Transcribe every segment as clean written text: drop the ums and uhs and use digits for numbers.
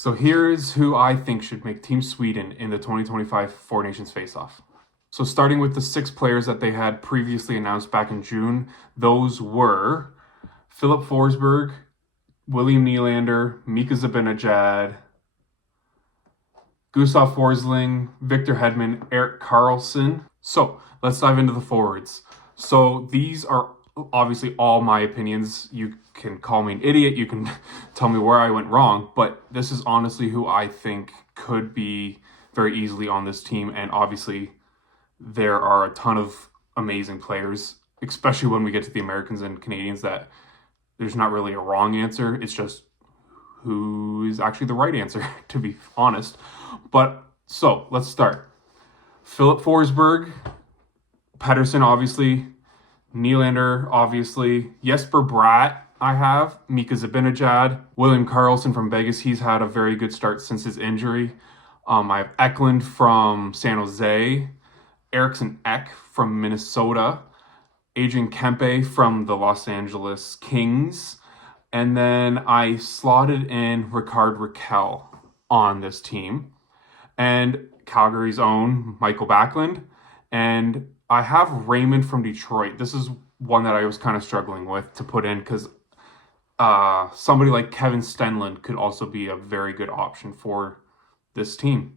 So here's who I think should make Team Sweden in the 2025 Four Nations Faceoff. So starting with the 6 players that they had previously announced back in June, those were Filip Forsberg, William Nylander, Mika Zibanejad, Gustav Forsling, Victor Hedman, Erik Karlsson. So let's dive into the forwards. So these are obviously all my opinions. You can call me an idiot. You can tell me where I went wrong. But this is honestly who I think could be very easily on this team. And obviously there are a ton of amazing players, especially when we get to the Americans and Canadians, that there's not really a wrong answer. It's just who is actually the right answer, to be honest. But so let's start. Filip Forsberg, Pettersson, obviously, Nylander, obviously, Jesper Bratt, I have, Mika Zibanejad, William Karlsson from Vegas. He's had a very good start since his injury. I have Eklund from San Jose, Eriksson Ek from Minnesota, Adrian Kempe from the Los Angeles Kings, and then I slotted in Rickard Rakell on this team, and Calgary's own Michael Backlund, and I have Raymond from Detroit. This is one that I was kind of struggling with to put in because somebody like Kevin Stenlund could also be a very good option for this team.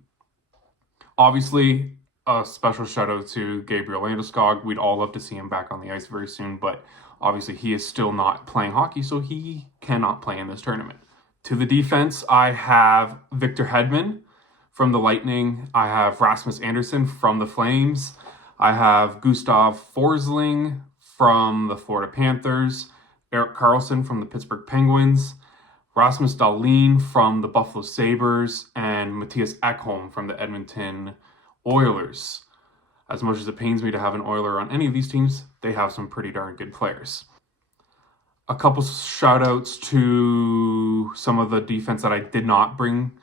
Obviously, a special shout out to Gabriel Landeskog. We'd all love to see him back on the ice very soon, but obviously he is still not playing hockey, so he cannot play in this tournament. To the defense, I have Victor Hedman from the Lightning. I have Rasmus Andersson from the Flames. I have Gustav Forsling from the Florida Panthers, Erik Karlsson from the Pittsburgh Penguins, Rasmus Dahlin from the Buffalo Sabres, and Mattias Ekholm from the Edmonton Oilers. As much as it pains me to have an Oiler on any of these teams, they have some pretty darn good players. A couple shout outs to some of the defense that I did not bring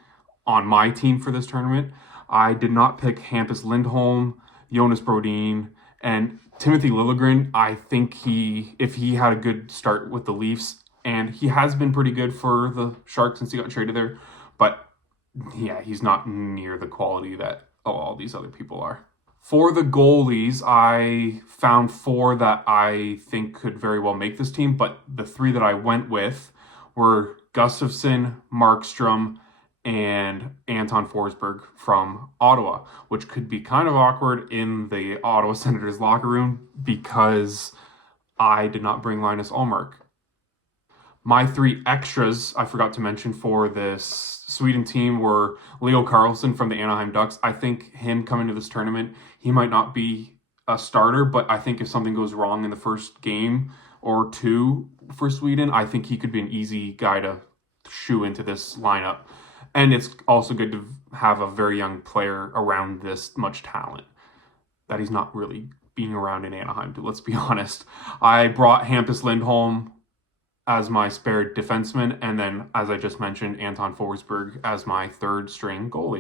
on my team for this tournament. I did not pick Hampus Lindholm, Jonas Brodin, and Timothy Liljegren. I think if he had a good start with the Leafs, and he has been pretty good for the Sharks since he got traded there, but yeah, he's not near the quality that all these other people are. For the goalies, I found 4 that I think could very well make this team, but the 3 that I went with were Gustafsson, Markstrom, and Anton Forsberg from Ottawa, which could be kind of awkward in the Ottawa Senators locker room because I did not bring Linus Ullmark. My 3 extras I forgot to mention for this Sweden team were Leo Carlsson from the Anaheim Ducks. I think him coming to this tournament, he might not be a starter, but I think if something goes wrong in the first game or 2 for Sweden, I think he could be an easy guy to shoe into this lineup. And it's also good to have a very young player around this much talent that he's not really being around in Anaheim, let's be honest. I brought Hampus Lindholm as my spare defenseman, and then, as I just mentioned, Anton Forsberg as my 3rd string goalie.